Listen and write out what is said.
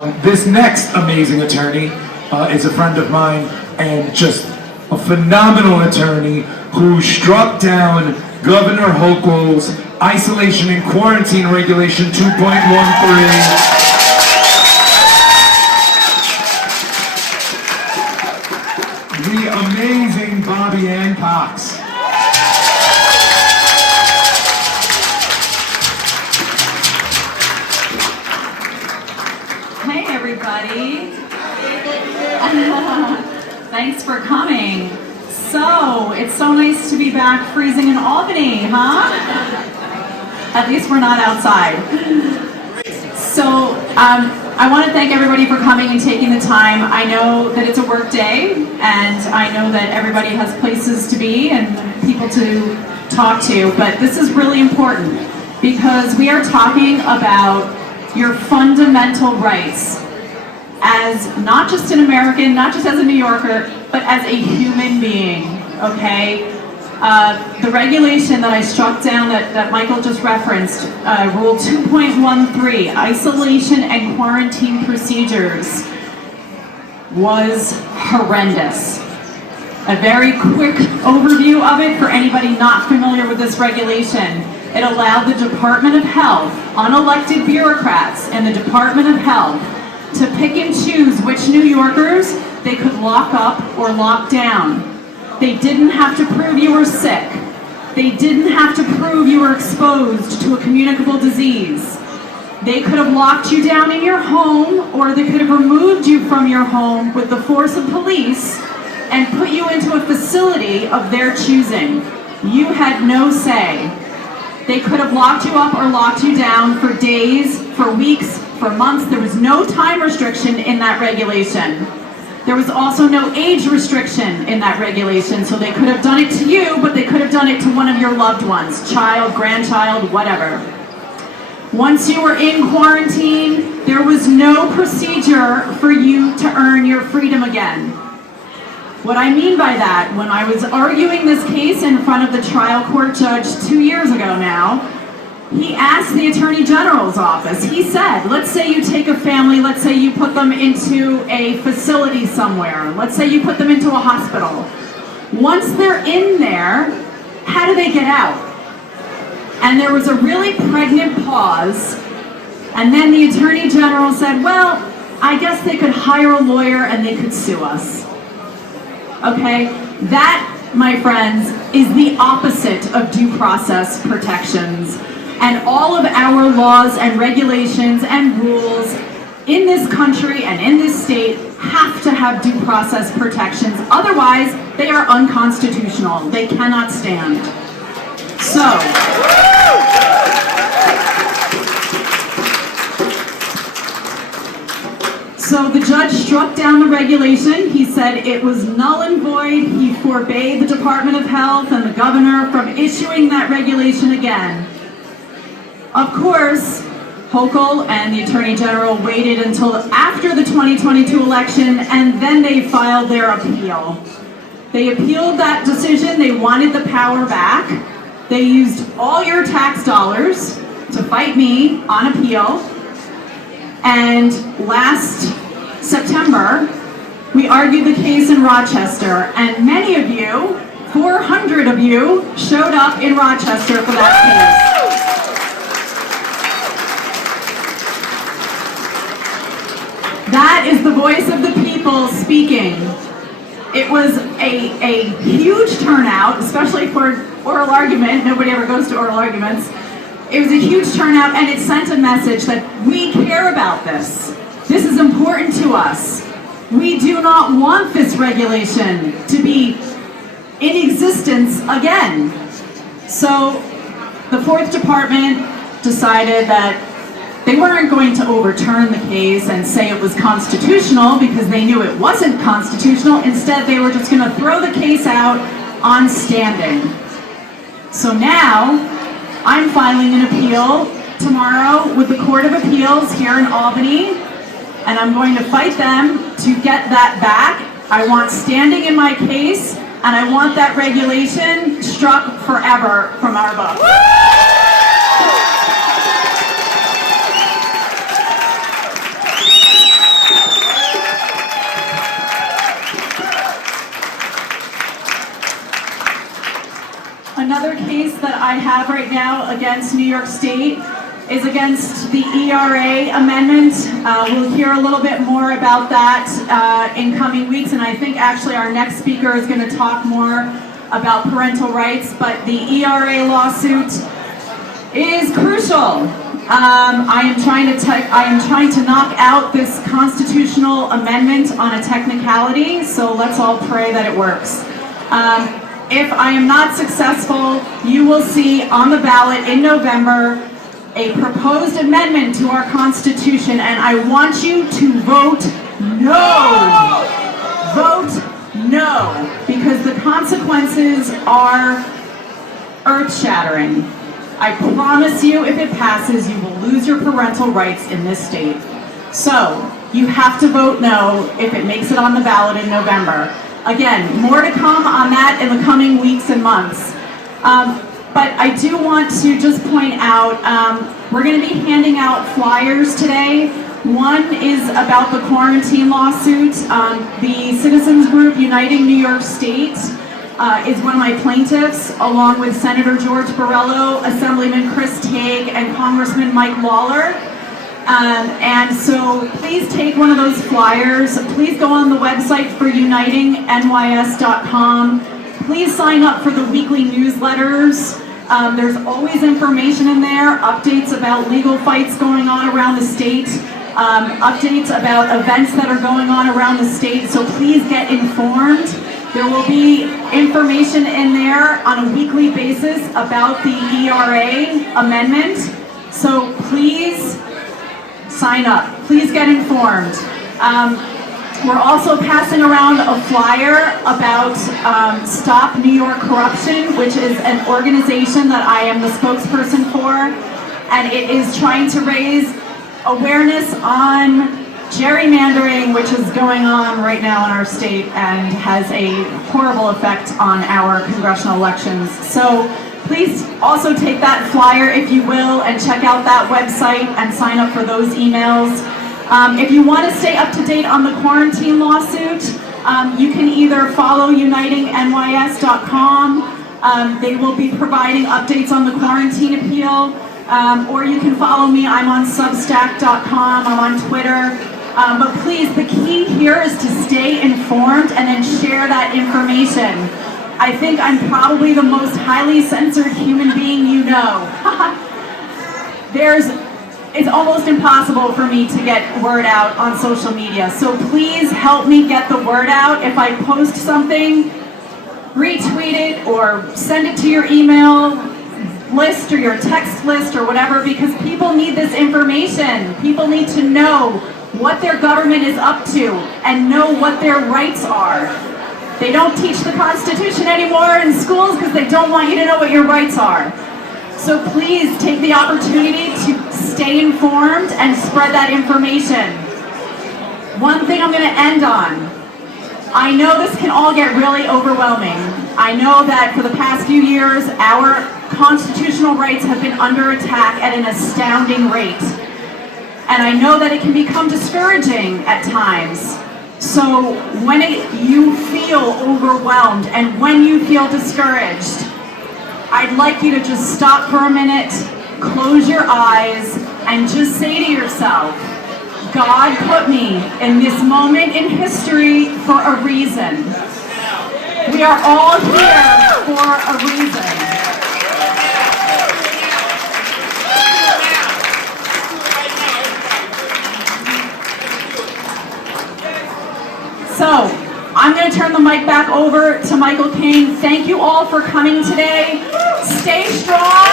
This next amazing attorney is a friend of mine and just a phenomenal attorney who struck down Governor Hochul's isolation and quarantine regulation 2.13. The amazing Bobbie Anne Cox. Hey everybody. Thanks for coming. So, it's so nice to be back freezing in Albany, huh? At least we're not outside. So, I want to thank everybody for coming and taking the time. I know that it's a work day, and I know that everybody has places to be and people to talk to, but this is really important because we are talking about your fundamental rights as not just an American, not just as a New Yorker, but as a human being, okay? The regulation that I struck down that Michael just referenced, Rule 2.13, isolation and quarantine procedures, was horrendous. A very quick overview of it for anybody not familiar with this regulation. It allowed the Department of Health, unelected bureaucrats in the Department of Health, to pick and choose which New Yorkers they could lock up or lock down. They didn't have to prove you were sick. They didn't have to prove you were exposed to a communicable disease. They could have locked you down in your home, or they could have removed you from your home with the force of police and put you into a facility of their choosing. You had no say. They could have locked you up or locked you down for days, for weeks, for months. There was no time restriction in that regulation. There was also no age restriction in that regulation, so they could have done it to you, but they could have done it to one of your loved ones, child, grandchild, whatever. Once you were in quarantine, there was no procedure for you to earn your freedom again. What I mean by that, when I was arguing this case in front of the trial court judge 2 years ago now, he asked the Attorney General's office, he said, let's say you take a family, let's say you put them into a facility somewhere, let's say you put them into a hospital. Once they're in there, how do they get out? And there was a really pregnant pause, and then the Attorney General said, well, I guess they could hire a lawyer and they could sue us. Okay, that, my friends, is the opposite of due process protections. And all of our laws and regulations and rules in this country and in this state have to have due process protections. Otherwise, they are unconstitutional. They cannot stand. So the judge struck down the regulation. He said it was null and void. He forbade the Department of Health and the governor from issuing that regulation again. Of course, Hochul and the Attorney General waited until after the 2022 election, and then they filed their appeal. They appealed that decision. They wanted the power back. They used all your tax dollars to fight me on appeal. And last September, we argued the case in Rochester, and many of you, 400 of you, showed up in Rochester for that case. That is the voice of the people speaking. It was a huge turnout, especially for oral argument. Nobody ever goes to oral arguments. It was a huge turnout, and it sent a message that we care about this. This is important to us. We do not want this regulation to be in existence again. So the 4th Department decided that they weren't going to overturn the case and say it was constitutional because they knew it wasn't constitutional. Instead, they were just going to throw the case out on standing. So now, I'm filing an appeal tomorrow with the Court of Appeals here in Albany, and I'm going to fight them to get that back. I want standing in my case, and I want that regulation struck forever from our book. have right now against New York State is against the ERA amendment. We'll hear a little bit more about that in coming weeks, and I think actually our next speaker is going to talk more about parental rights, but the ERA lawsuit is crucial. I am trying to knock out this constitutional amendment on a technicality, so let's all pray that it works. If I am not successful, you will see on the ballot in November a proposed amendment to our Constitution, and I want you to vote no. Vote no, because the consequences are earth-shattering. I promise you, if it passes, you will lose your parental rights in this state. So, you have to vote no if it makes it on the ballot in November. Again, more to come on that in the coming weeks and months. But I do want to just point out, we're going to be handing out flyers today. One is about the quarantine lawsuit. The citizens group Uniting New York State is one of my plaintiffs, along with Senator George Borrello, Assemblyman Chris Tague, and Congressman Mike Lawler. And so please take one of those flyers. Please go on the website for unitingnys.com. Please sign up for the weekly newsletters. There's always information in there, updates about legal fights going on around the state, updates about events that are going on around the state, so please get informed. There will be information in there on a weekly basis about the ERA amendment, so please sign up. Please get informed. We're also passing around a flyer about Stop New York Corruption, which is an organization that I am the spokesperson for, and it is trying to raise awareness on gerrymandering, which is going on right now in our state and has a horrible effect on our congressional elections. So please also take that flyer, if you will, and check out that website and sign up for those emails. If you want to stay up to date on the quarantine lawsuit, you can either follow unitingnys.com. They will be providing updates on the quarantine appeal, or you can follow me. I'm on substack.com. I'm on Twitter. But please, the key here is to stay informed and then share that information. I think I'm probably the most highly censored human being you know. It's almost impossible for me to get word out on social media. So please help me get the word out. If I post something, retweet it or send it to your email list or your text list or whatever, because people need this information. People need to know what their government is up to and know what their rights are. They don't teach the Constitution anymore in schools because they don't want you to know what your rights are. So please take the opportunity to stay informed and spread that information. One thing I'm going to end on. I know this can all get really overwhelming. I know that for the past few years, our constitutional rights have been under attack at an astounding rate. And I know that it can become discouraging at times. So when you feel overwhelmed and when you feel discouraged, I'd like you to just stop for a minute, close your eyes, and just say to yourself, God put me in this moment in history for a reason. We are all here for a reason. So, I'm going to turn the mic back over to Michael King. Thank you all for coming today. Stay strong.